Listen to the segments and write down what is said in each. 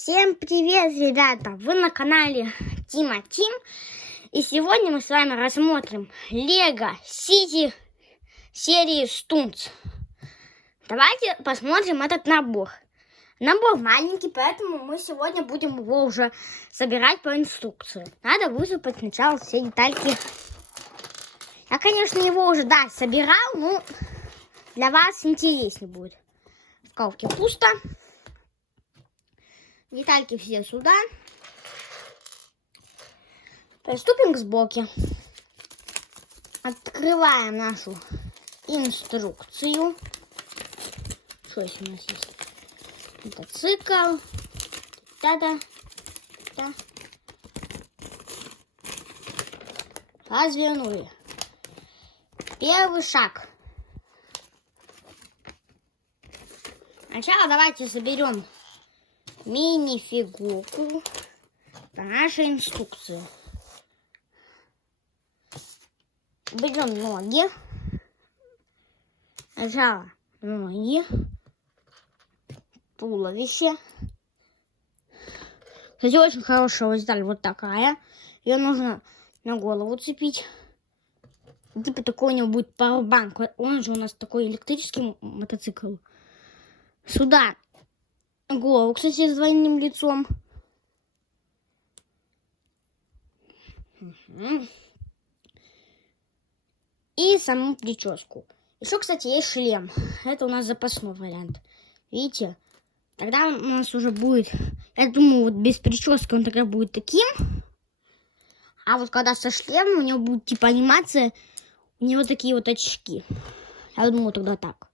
Всем привет, ребята! Вы на канале Тима Тим. И сегодня мы с вами рассмотрим Лего Сити серии Стунц. Давайте посмотрим этот набор. Набор маленький, поэтому мы сегодня будем его уже собирать по инструкции. Надо высыпать сначала все детальки. Я, конечно, его уже, собирал, но для вас интереснее будет. В коробке пусто. Детальки все сюда. Приступим к сборке. Открываем нашу инструкцию. Что еще у нас есть? Мотоцикл. Развернули. Первый шаг. Сначала давайте соберем мини-фигурку по нашей инструкции. Берем ноги. Сначала ноги. Туловище. Кстати, очень хорошая деталь вот такая. Ее нужно на голову цепить. Типа такой у него будет пауэрбанк. Он же у нас такой электрический мотоцикл. Сюда голову, кстати, с двойным лицом. И саму прическу. Еще, кстати, есть шлем. Это у нас запасной вариант. Видите? Тогда у нас уже будет, я думаю, вот без прически он тогда будет таким. А вот когда со шлемом у него будет типа анимация, у него такие вот очки. Я думаю, тогда так.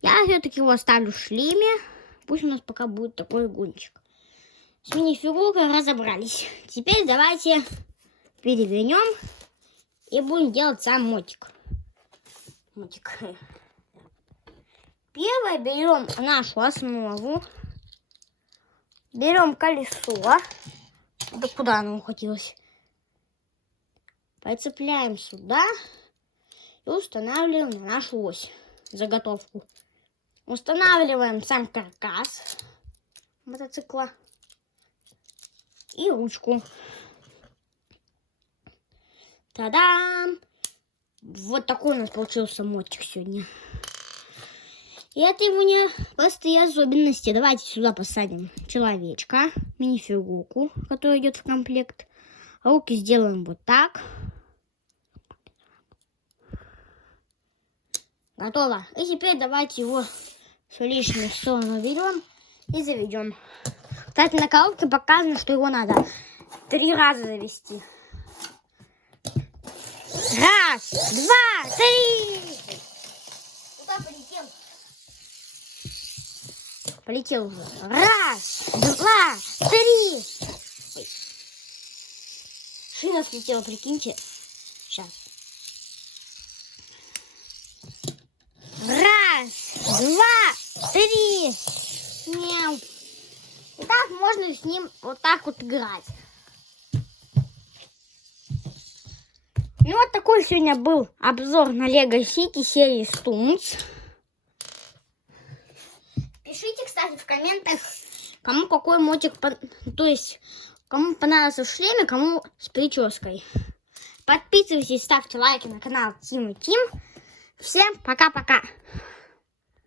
Я все-таки его оставлю в шлеме. Пусть у нас пока будет такой гонщик. С мини-фигуркой разобрались. Теперь давайте перевернем и будем делать сам мотик. Первое берем нашу основу. Берем колесо. Да куда оно ухватилось? Прицепляем сюда и устанавливаем на нашу ось. Заготовку. Устанавливаем сам каркас мотоцикла и ручку. Та-дам! Вот такой у нас получился мотик сегодня. И это его не простые особенности. Давайте сюда посадим человечка, мини-фигурку, которая идет в комплект. Руки сделаем вот так. Готово. И теперь давайте его все лишнее в сторону берем и заведем. Кстати, на коробке показано, что его надо 3 раза завести. 1, 2, 3. Куда полетел? Полетел уже. 1, 2, 3. Ой. Шина слетела, прикиньте. Сейчас. 1, 2, 3. Мяу. И так можно с ним вот так вот играть. Ну вот такой сегодня был обзор на Лего Сити серии Стунц. Пишите, кстати, в комментах, кому какой мотик, то есть кому понравился в шлеме, кому с прической. Подписывайтесь, ставьте лайки на канал Тима Тим. Всем пока-пока.